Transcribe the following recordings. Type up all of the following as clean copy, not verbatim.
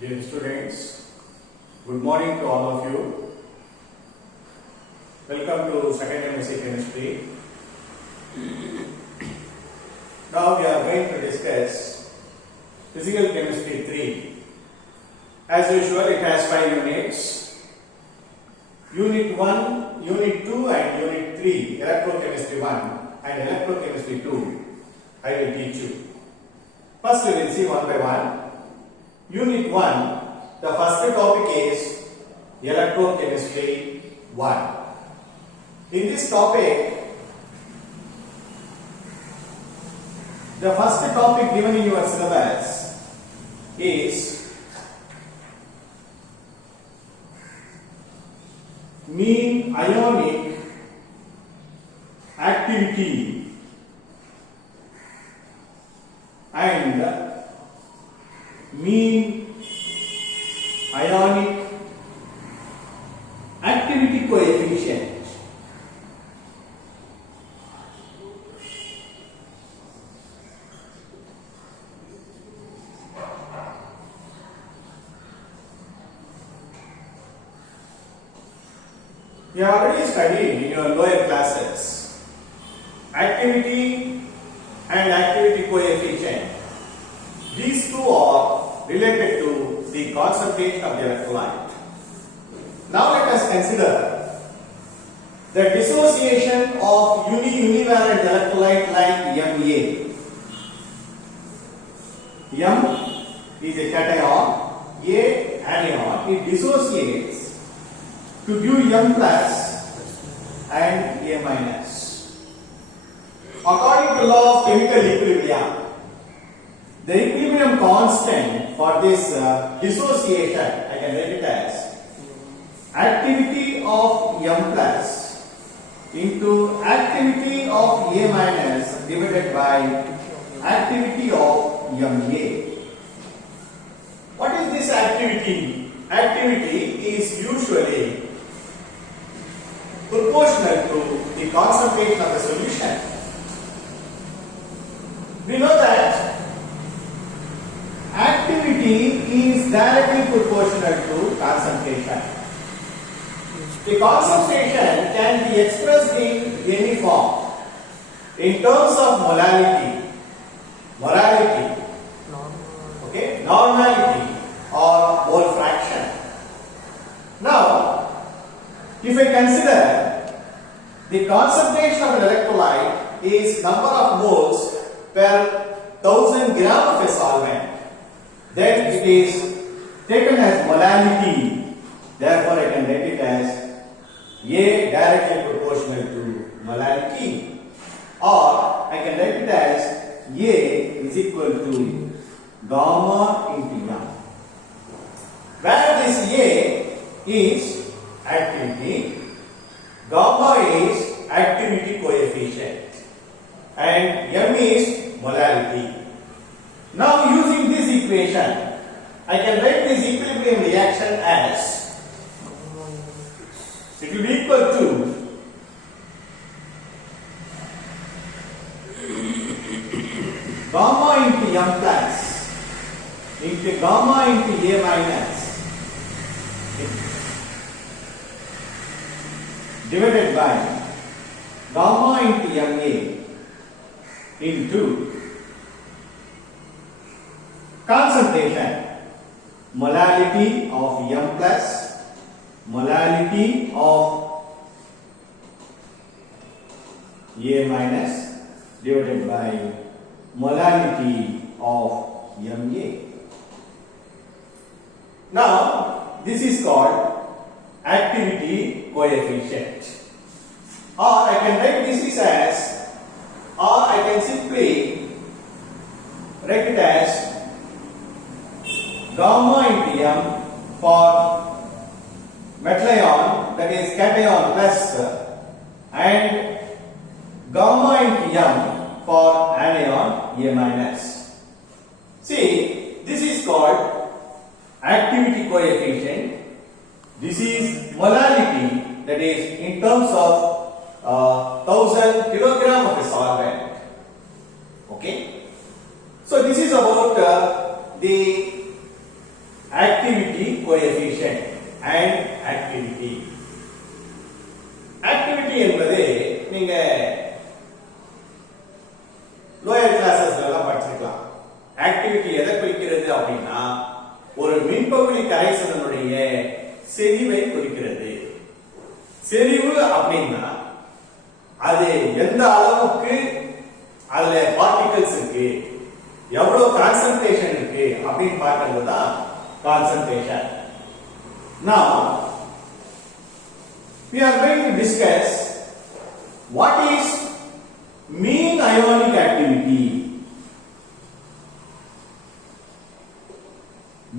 Dear students, good morning to all of you. Welcome to second MSc Chemistry. Now we are going to discuss Physical Chemistry 3. As usual, it has 5 units. Unit 1, Unit 2 and Unit 3, Electrochemistry 1 and Electrochemistry 2, I will teach you. First we will see one by one. Unit 1, the first topic is Electrochemistry 1. In this topic, the first topic given in your syllabus is mean ionic activity and mean ionic activity coefficient. You have already studied in your lower classes activity and activity coefficient. These two are related to the concentration of the electrolyte. Now let us consider the dissociation of univalent electrolyte like Ma. M is a cation, A anion. It dissociates to give M plus and A minus. According to law of chemical equilibrium, the equilibrium constant for this dissociation, I can write it as activity of M plus into activity of A minus divided by activity of Ma. What is this activity? Activity is usually proportional to the concentration of the solution. We know that activity is directly proportional to concentration. The concentration can be expressed in any form in terms of molality, normality or mole fraction. Now, if I consider the concentration of an electrolyte is number of moles per 1000 gram of a solvent, then it is taken as molality. Therefore, I can write it as A directly proportional to molality, or I can write it as A is equal to gamma into M, where this A is activity, gamma is activity coefficient, and M is molality. Now, using this equation, I can write this equilibrium reaction as it will be equal to gamma into M plus into gamma into A minus divided by gamma into Ma into concentration, molality of M plus, molality of A minus divided by molality of Ma. Now, this is called activity coefficient. Or I can write this as, or I can simply write it as gamma into M for metal ion, that is cation plus, and gamma into M for anion A minus. See, this is called activity coefficient. This is molality, that is in terms of 1000 kilogram of a solvent. Okay. So this is about the activity coefficient and activity. Activity என்பது நீங்க lower கிளாसेसல எல்லாம் படிச்சிருக்கலாம். Activity எதை குறிக்கிறது அப்படின்னா ஒரு மின்பகுளி கரைசலினுடைய செறிவை குறிக்கிறது. செறிவு அப்படின்னா அது எந்த அளவுக்கு அதுல பார்ட்டிகல்ஸ் இருக்கு, எவ்வளவு கான்சன்ட்ரேஷன் இருக்கு அப்படின்னு பார்க்கிறது தான் concentration. Now we are going to discuss what is mean ionic activity.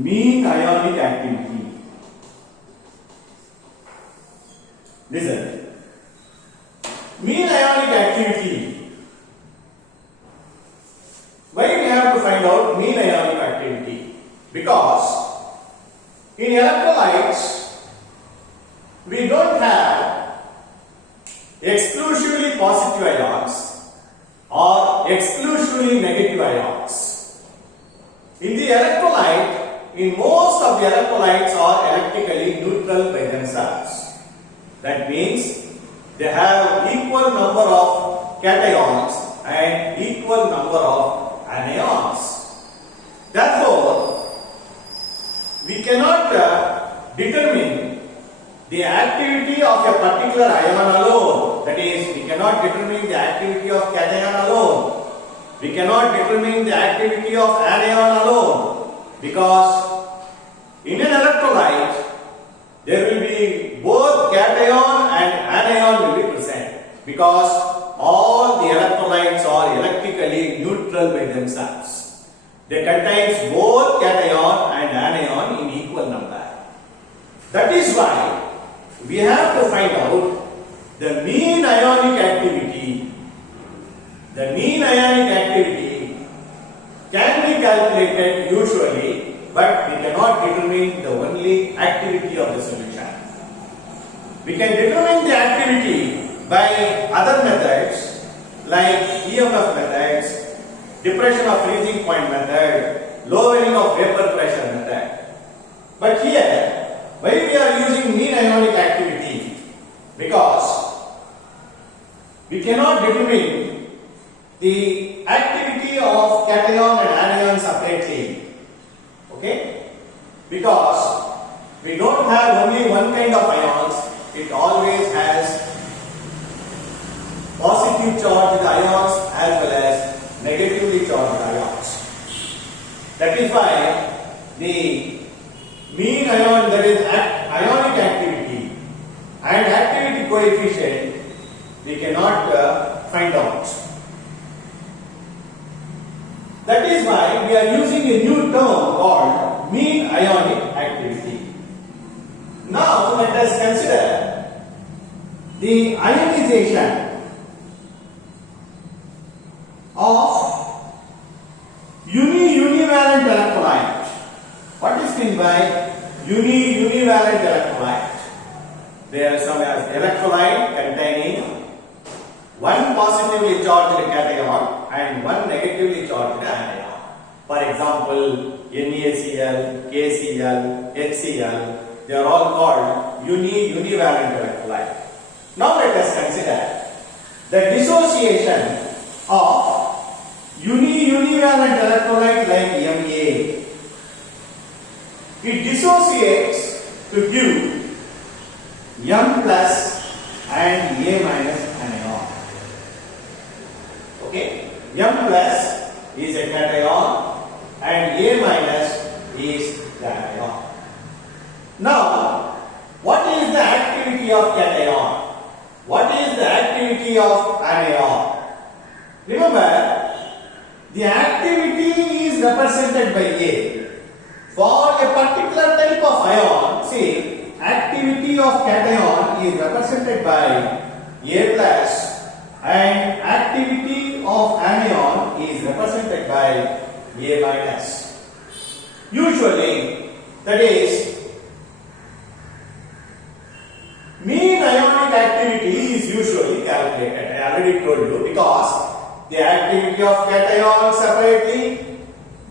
Mean ionic activity. Listen. Mean ionic activity. Why we have to find out mean ionic activity? Because in electrolytes we don't have exclusively positive ions or exclusively negative ions. In the electrolyte, in most of the electrolytes are electrically neutral by themselves. That means they have equal number of cations and equal number of anions. Therefore, we cannot determine the activity of a particular ion alone. That is, we cannot determine the activity of cation alone. We cannot determine the activity of anion alone, because in an electrolyte there will be both cation and anion will be present, because all the electrolytes are electrically neutral by themselves. They contain both cation and anion in equal number. That is why we have to find out the mean ionic activity. The mean ionic activity can be calculated usually, but we cannot determine the only activity of the solution. We can determine the activity by other methods like EMF methods, depression of freezing point method, lowering of vapor pressure method. But here, why we are using mean ionic activity? Because we cannot determine the activity of cation and anion separately. Okay? Because we don't have only one kind of ions, it always has positive charged ions as well as negatively charged ions. That is why the mean ion, that is ionic activity and activity coefficient, we cannot find out. That is why we are using a new term called mean ionic activity. Now let us consider the ionization of univalent electrolyte. What is meant by univalent electrolyte? There are some electrolyte containing one positively charged cation and one negatively charged anion. For example, NaCl, KCl, HCl, they are all called univalent electrolyte. Now let us consider the dissociation of univalent electrolyte like Ma. It dissociates to give M plus and A minus anion. Okay, M plus is a cation and A minus is the anion. Now, what is the activity of cation? What is the activity of anion? Remember, the activity is represented by A. For a particular type of ion, see, activity of cation is represented by A plus and activity of anion is represented by A minus. Usually, that is, mean ionic activity is usually calculated. I already told you, because the activity of cation separately,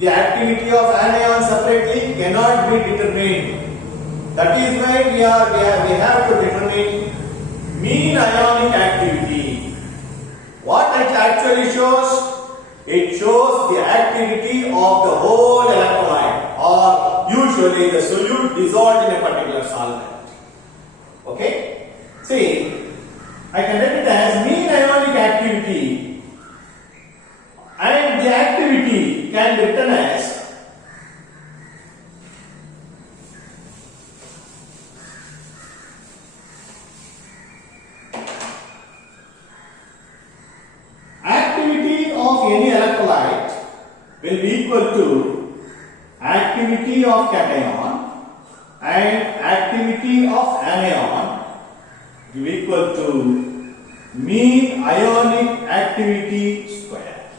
the activity of anion separately cannot be determined. That is why we have to determine mean ionic activity. What it actually shows? It shows the activity of the whole electrolyte, or usually the solute dissolved in a particular solvent. Okay? See, I can write it as mean ionic activity, and the activity can be written as activity of any electrolyte will be equal to activity of cation and activity of anion will be equal to mean ionic activity square.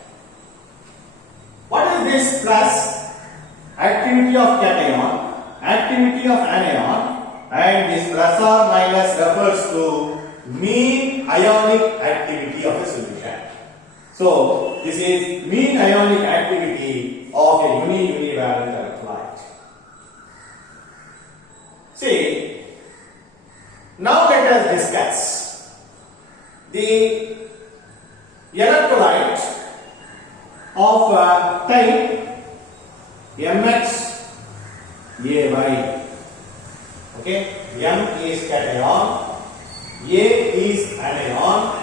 What is this plus? Activity of cation, activity of anion, and this plus or minus refers to mean ionic activity of a solution. So this is mean ionic activity of a univalent electrolyte. See, now let us discuss the electrolyte of type MX AY. Okay, M is cation, A is anion,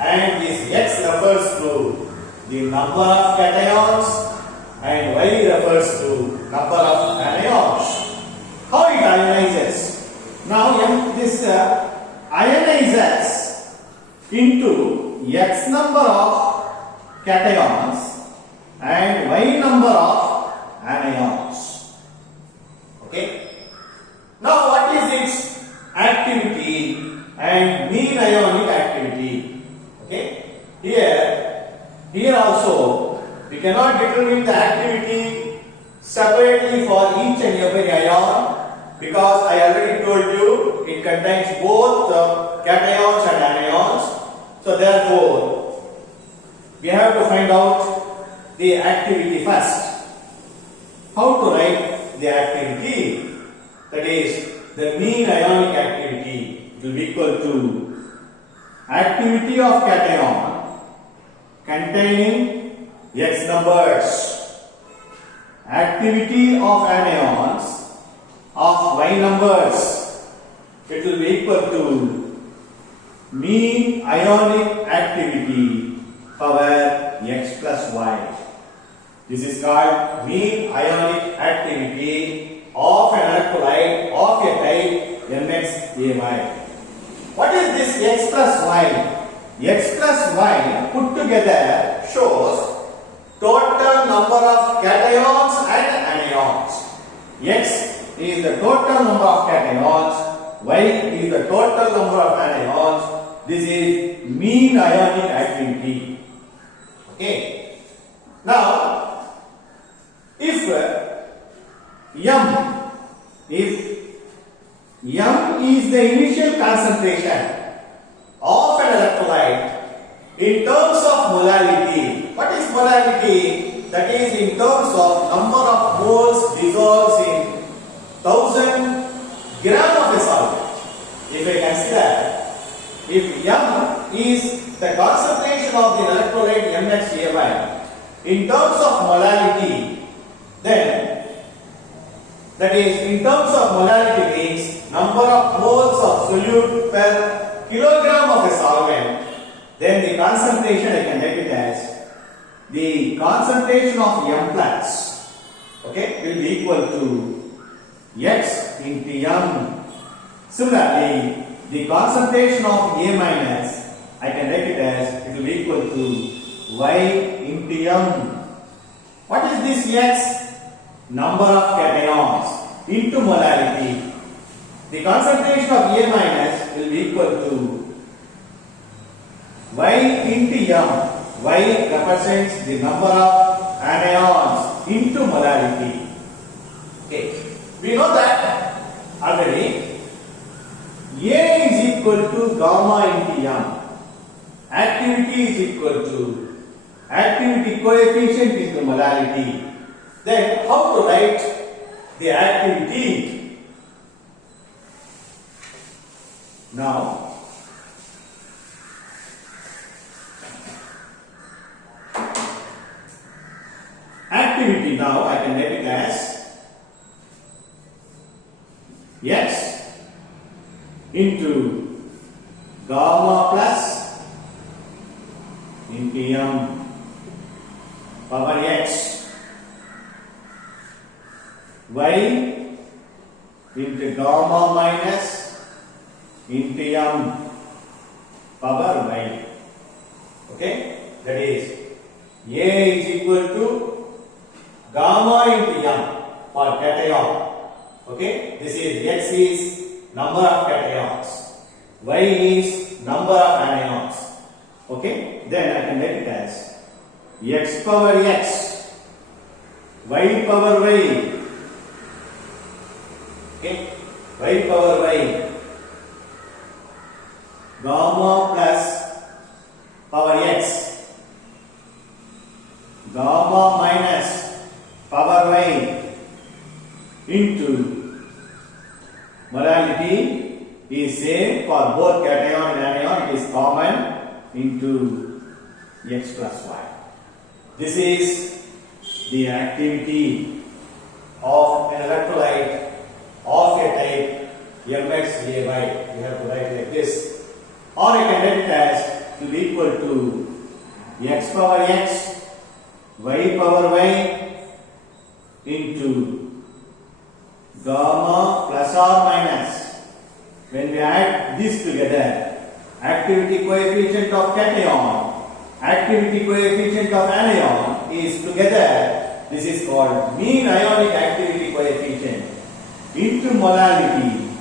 and this X refers to the number of cations and Y refers to number of anions. How it ionizes? Now this ionizes into X number of cations and Y number of anions. Okay. Now what is its activity and mean ionic activity? Okay. Here also we cannot determine the activity separately for each and every ion, because I already told you it contains both cations and anions. So therefore we have to find out the activity first. How to write the activity? That is, the mean ionic activity will be equal to activity of cation containing X numbers, activity of anions of Y numbers. It will be equal to mean ionic activity power X plus Y. This is called mean ionic activity of an electrolyte of a type MXAY. What is this X plus Y? X plus Y put together shows total number of cations and anions. X is the total number of cations, Y is the total number of anions. This is mean ionic activity. Okay. Now, if M is the initial concentration of an electrolyte in terms of molality. What is molality? That is in terms of number of moles dissolves in 1000 gram of a solvent. If I consider, if M is the concentration of the electrolyte MXAY in terms of molality, then that is in terms of molality means number of moles of solute per kilogram of a solvent, then the concentration I can write it as the concentration of M plus, okay, will be equal to X into M. Similarly, the concentration of A minus I can write it as it will be equal to Y into M. What is this X? Number of cations into molality. The concentration of A minus will be equal to Y into M. Y represents the number of anions into molality. Okay. We know that already. A is equal to gamma into M. Activity is equal to activity coefficient into molality. Then how to write the activity? Now, activity now I can write it as x into gamma plus into m power x, y into gamma minus into m power y. Okay, that is A is equal to gamma into m for cation. Okay, this is x is number of cations, y is number of anions. Okay, then I can write it as x power x, y power y. Okay, y power y, gamma plus power x, gamma minus power y into modality is same for both cation and anion, it is common into x plus y. This is the activity of an electrolyte of a type MXAY. You have to write like this, or I can write it as to be equal to x power x, y power y into gamma plus or minus. When we add this together, activity coefficient of cation, activity coefficient of anion is together. This is called mean ionic activity coefficient into molality.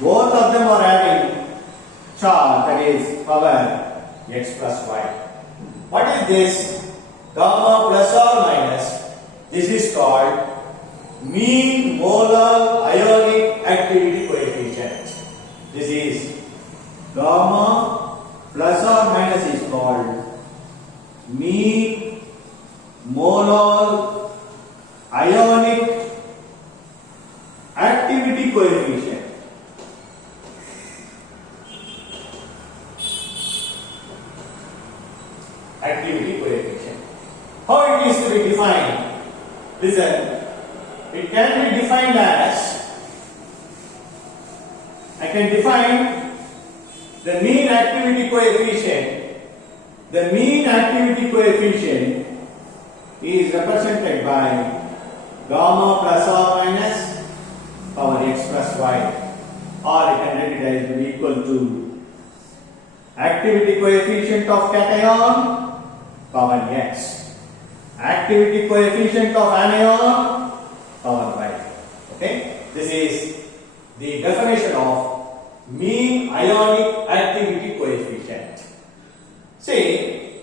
Both of them are having charge, that is power x plus y. What is this? Gamma plus or minus. This is called mean molar ionic activity coefficient. This is gamma plus or minus is called mean molar ionic activity coefficient. Activity coefficient. How it is to be defined? Listen, it can be defined as, I can define the mean activity coefficient. The mean activity coefficient is represented by gamma plus or minus power x plus y, or I can write it as to be equal to activity coefficient of cation power x, activity coefficient of anion power y. Okay, this is the definition of mean ionic activity coefficient. See,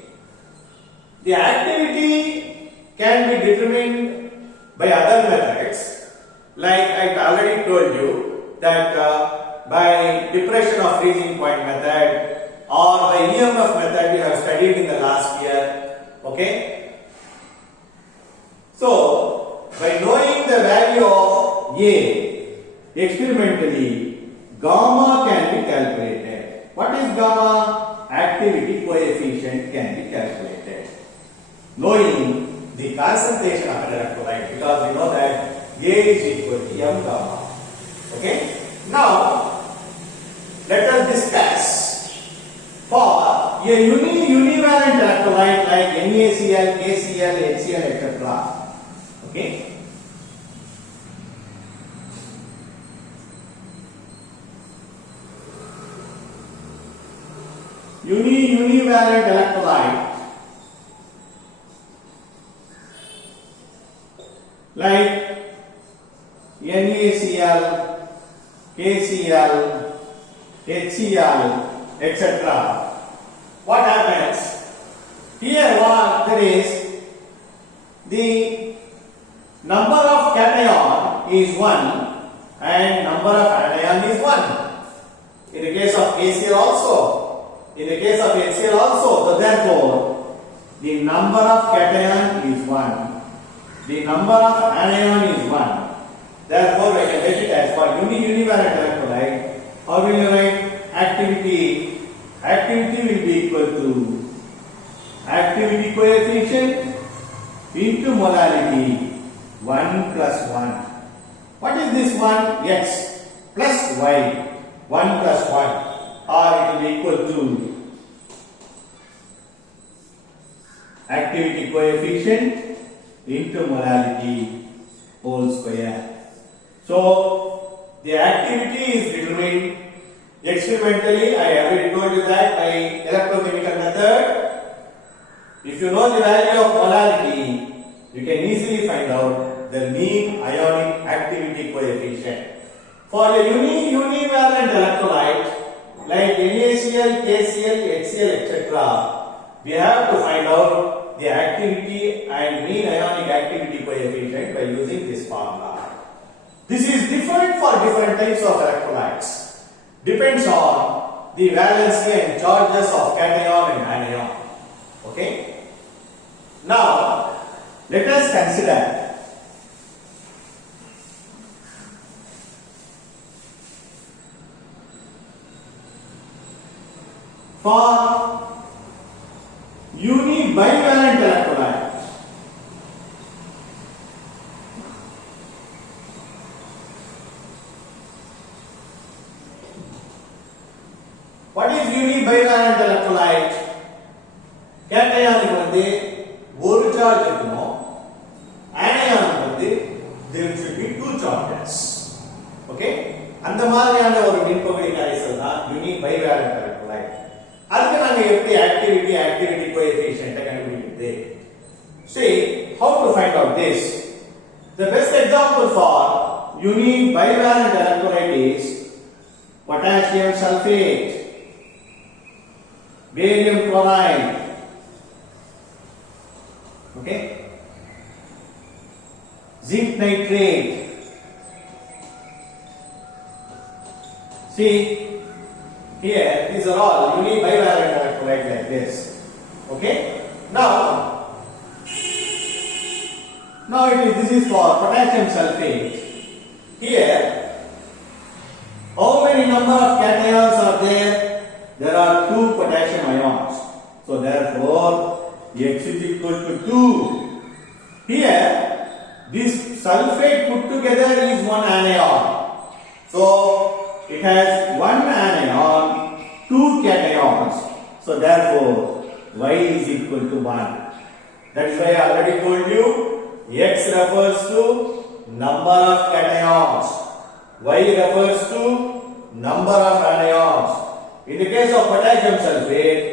the activity can be determined by other methods, like I already told you that by depression of freezing point method or by EMF method you have studied in the last year. Okay, so by knowing the value of A experimentally, gamma can be calculated. What is gamma? Activity coefficient can be calculated. Knowing the concentration of an electrolyte, because we know that A is equal to m gamma. Okay, now let us discuss for a univalent electrolyte like NaCl, KCl, HCl, etc. Okay. Univalent electrolyte like NaCl, KCl, HCl, etc. What happens? Here what there is, the number of cation is 1 and number of anion is 1. In the case of KCl also, in the case of HCl also, so therefore the number of cation is 1 the number of anion is 1. Therefore, I can write it as for univalent electrolyte. How will you write? Activity. Activity will be equal to activity coefficient into molality 1 plus 1. What is this 1? X plus Y. 1 plus 1. Or it will be equal to activity coefficient into molality whole square. So, the activity is determined experimentally. I already told you that by electrochemical method. If you know the value of molality, you can easily find out the mean ionic activity coefficient. For a univalent electrolyte like NaCl, KCl, HCl, etc., we have to find out the activity and mean ionic activity coefficient by using this formula. This is different for different types of electrolytes. Depends on the valency and charges of cation and anion. Okay? Now, let us consider for unibivalent electrolyte. What is unibivalent electrolyte? Cation வந்து ஒரு charge இருக்கணும், anion வந்து there should be two charges. Okay? அந்த மாதிரியான ஒரு மின்பகுதி கரைசல் தான் unibivalent electrolyte. அதுக்கு நாங்க எப்படி activity coefficient கண்டுபிடிக்கிறது? See how to find out this. The best example for unibivalent electrolyte is potassium sulfate, barium chloride. Okay, zinc nitrate. See here, these are all unibivalent electrolyte like this. Okay, now this is for potassium sulfate. Here, how many number of cations are there? There are 2 potassium ions. So therefore, X is equal to 2. Here, this sulfate put together is 1 anion. So it has 1 anion, 2 cations. So therefore, Y is equal to 1. That is why I already told you, X refers to number of cations, Y refers to number of anions. In the case of potassium sulfate,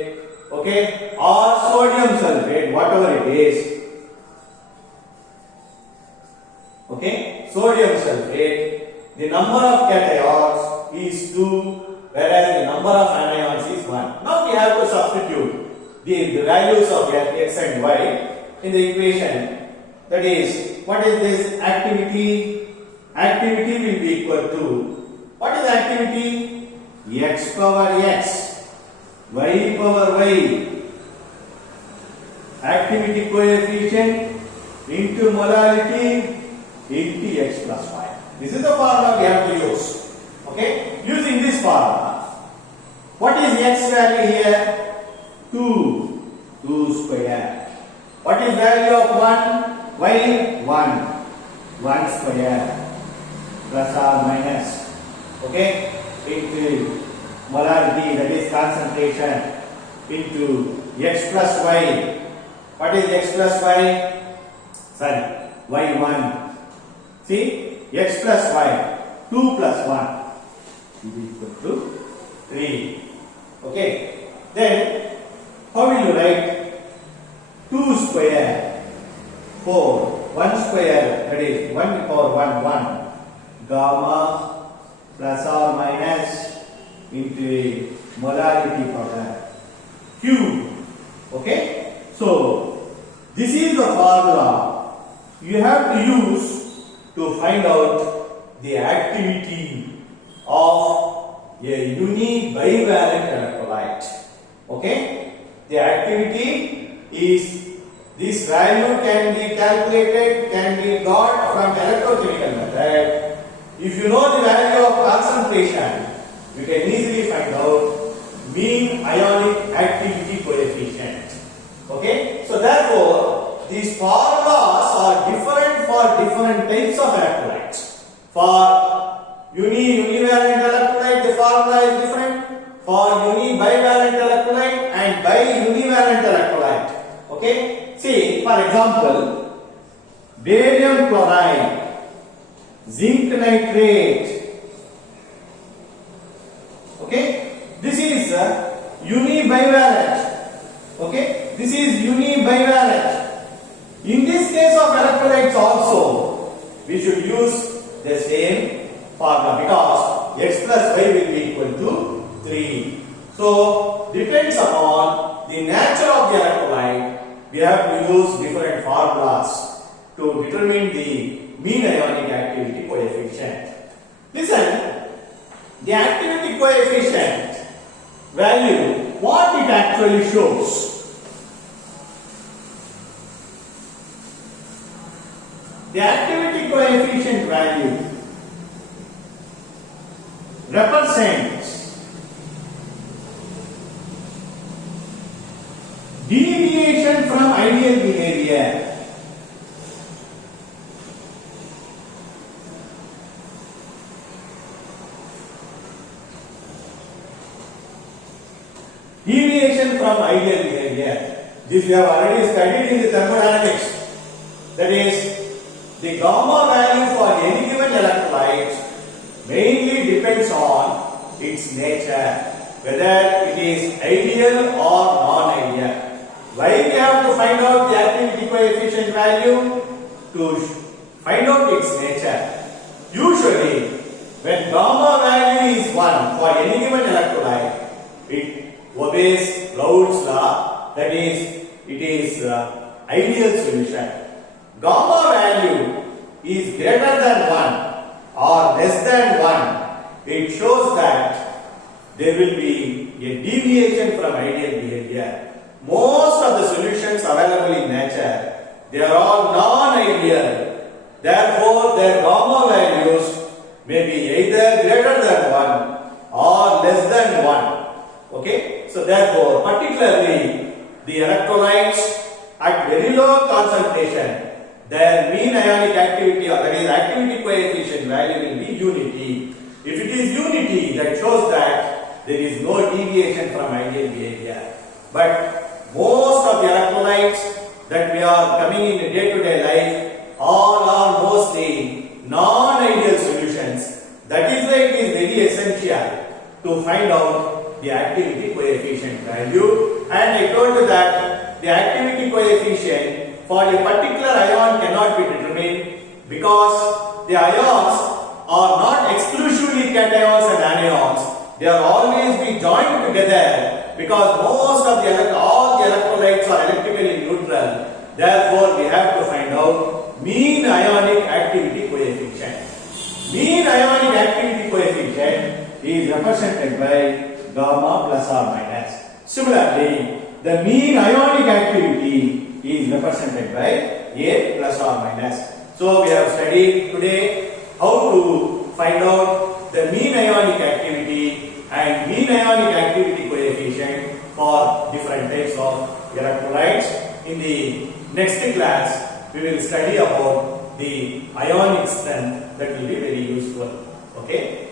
okay, or sodium sulfate, whatever it is, okay, sodium sulfate, the number of cations is 2, whereas the number of anions is 1. Now we have to substitute the values of X and Y in the equation. That is, what is this activity? Activity will be equal to, what is activity? X power X, Y power Y, activity coefficient into molality into X plus Y. This is the formula we have to use. Okay, using this formula, what is X value here? 2 square. What is value of 1? Y 1 square plus or minus. Okay, into molarity, that is concentration, into X plus Y. What is X plus Y? Sorry, Y1. See, X plus Y, 2 plus 1 is equal to 3. Okay, then how will you write? 2 square, 4, 1 square, that is 1 power 1, gamma plus or minus into molarity powder cube. Okay, so this is the formula you have to use to find out the activity of a unibivalent electrolyte. Okay, the activity is this value can be calculated, can be got from electrochemical method. If you know the value of concentration, you can easily find out mean ionic activity coefficient. Okay, so therefore these formulas are different for different types of electrolytes. For univalent electrolyte, the formula is different. For bivalent electrolyte and biunivalent electrolyte. Okay, see, for example, barium chloride, zinc nitrate. Okay, this is unibivalent. Okay, this is unibivalent. In this case of electrolytes also, we should use the same formula because x plus y will be equal to 3. So, depends upon the nature of the electrolyte, we have to use different formulas to determine the mean ionic activity coefficient. Listen, the activity coefficient value, what it actually shows? The activity coefficient value represents deviation from ideal behavior. Deviation from ideal behavior. This we have already studied in the thermodynamics. That is, the gamma value for any given electrolyte mainly depends on its nature, whether it is ideal or non-ideal. Why we have to find out the activity coefficient value? To find out its nature. Usually, when gamma value is 1 for any given electrolyte, it obeys Raoult's law, that is, it is ideal solution. Gamma value is greater than 1 or less than 1, it shows that there will be a deviation from ideal behavior. Most of the solutions available in nature, they are all non-ideal. Therefore, their gamma values may be either greater than 1 or less than 1. Okay? So, therefore, particularly the electrolytes at very low concentration, their mean ionic activity, or that is activity coefficient value, will be unity. If it is unity, that shows that there is no deviation from ideal behavior. But most of the electrolytes that we are coming in day-to-day life, all are mostly non-ideal solutions. That is why it is very essential to find out the activity coefficient value. And I told you that the activity coefficient for a particular ion cannot be determined because the ions are not exclusively cations and anions. They are always be joined together because most of all the electrolytes are electrically neutral. Therefore, we have to find out mean ionic activity coefficient. Mean ionic activity coefficient is represented by gamma plus or minus. Similarly, the mean ionic activity is represented by A plus or minus. So, we have studied today how to find out the mean ionic activity and mean ionic activity coefficient for different types of electrolytes. In the next class, we will study about the ionic strength. That will be very useful. Okay.